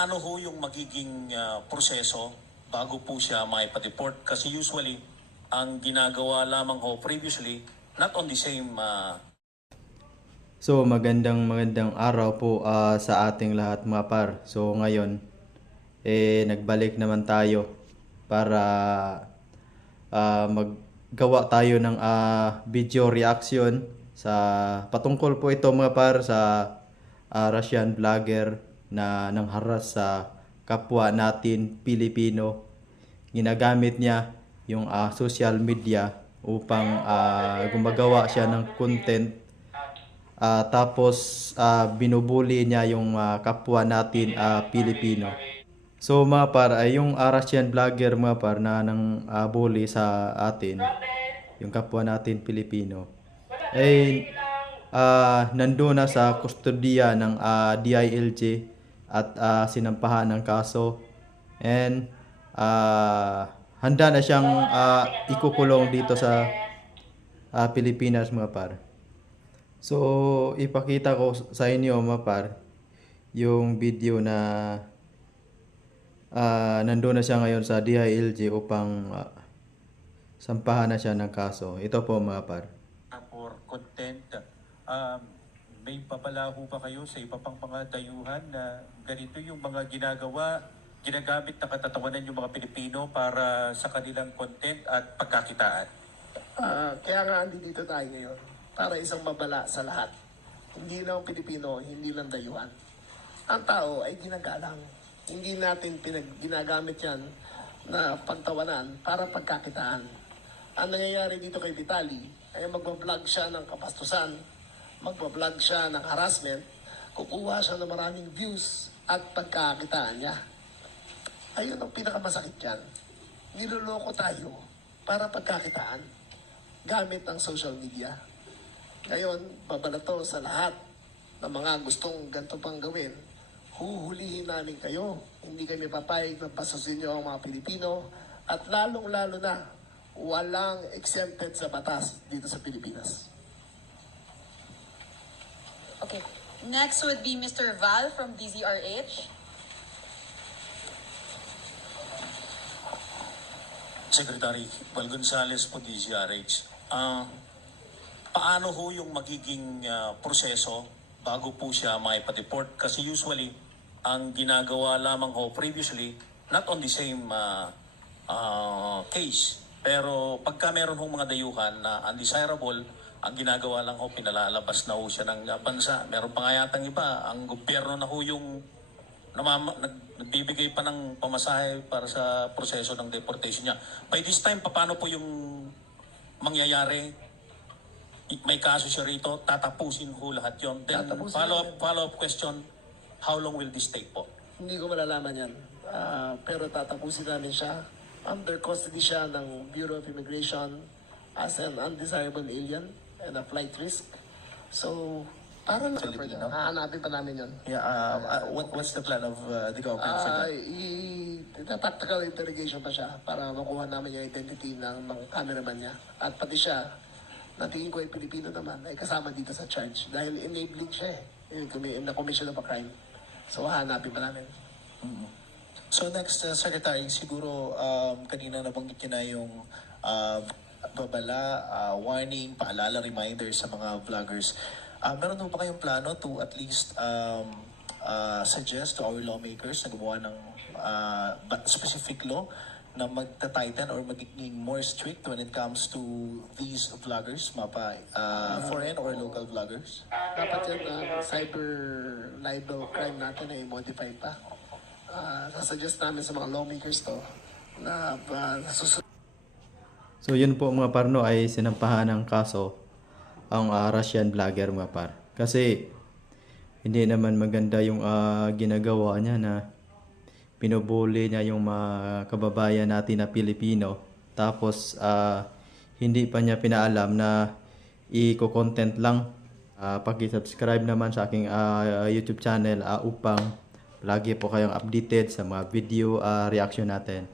paano ho yung magiging proseso bago po siya maipa-deport? Kasi usually, ang ginagawa lamang ho previously, not on the same... So magandang araw po sa ating lahat mga par. So ngayon, nagbalik naman tayo para maggawa tayo ng video reaction sa patungkol po ito mga par sa Russian vlogger na nangharas sa kapwa natin Pilipino. Ginagamit niya yung social media upang gumagawa siya ng content, tapos binubuli niya yung kapwa natin Pilipino. So mga par, ay yung Russian vlogger mga par na nang bully sa atin, yung kapwa natin Pilipino, ay nandun na sa kustodiya ng DILG at sinampahan ng kaso, and handa na siyang ikukulong dito sa Pilipinas mga par. So ipakita ko sa inyo mga par yung video na nandun na siya ngayon sa DILG upang sampahan na siya ng kaso. Ito po mga par. For content, may papalaho pa kayo sa iba pang mga dayuhan na ganito yung mga ginagamit na katatawanan yung mga Pilipino para sa kanilang content at pagkakitaan? Kaya nga dito tayo ngayon para isang mabala sa lahat. Hindi lang Pilipino, hindi lang dayuhan. Ang tao ay ginagalang. Hindi natin ginagamit yan na pagtawanan para pagkakitaan. Ang nangyayari dito kay Vitali ay magbablog siya ng kapastusan, magbablog siya ng harassment, kukuha siya ng maraming views at pagkakitaan niya. Ayun ang pinakamasakit yan. Niloloko tayo para pagkakitaan gamit ang social media. Ngayon, babalato sa lahat ng mga gustong ganito pang gawin. Huhulihin namin kayo. Hindi kami papayag na pasusin nyo ang mga Pilipino. At lalong-lalo na, walang exempted sa batas dito sa Pilipinas. Okay. Next would be Mr. Val from DZRH. Secretary Val Gonzales po, DZRH. Paano ho yung magiging proseso bago po siya maipa-deport? Kasi usually, ang ginagawa lamang ho previously, not on the same case. Pero pagka meron hong mga dayuhan na undesirable, ang ginagawa lang ho, pinalalabas na ho siya ng bansa. Meron pa nga yatang iba, ang gobyerno na ho yung nagbibigay pa ng pamasahe para sa proseso ng deportation niya. By this time, paano po yung mangyayari? May kaso siya rito, tatapusin ho lahat yun. Then follow-up question, how long will this take po? Hindi ko malalaman yan. Pero tatapusin namin siya. Under custody siya ng Bureau of Immigration as an undesirable alien and a flight risk. So, parang hahanapin pa namin yun. Yeah, what's the plan of the government for that? Tactical interrogation pa siya para makuha namin yung identity ng mga cameraman niya. At pati siya, natingin ko ay Pilipino naman, ay kasama dito sa charge. Dahil enabling siya in the commission of a crime. So, hahanapin pa namin. Mm-hmm. So next, Secretary, siguro kanina nabanggit niyo na yung babala, warning, paalala, reminder sa mga vloggers. Meron po ba kayong plano to at least suggest to our lawmakers na gumawa ng specific law na magta-tighten or magiging more strict when it comes to these vloggers, foreign or local vloggers? Dapat yan, cyber libel crime natin ay modify pa. Sasuggest namin sa mga lawmakers to na So yun po mga parno, ay sinampahan ng kaso ang Russian vlogger mga par. Kasi hindi naman maganda yung ginagawa niya na pinubuli niya yung mga kababayan natin na Pilipino. Tapos hindi pa niya pinaalam na i-content lang. Paki-subscribe naman sa aking YouTube channel upang lagi po kayong updated sa mga video reaction natin.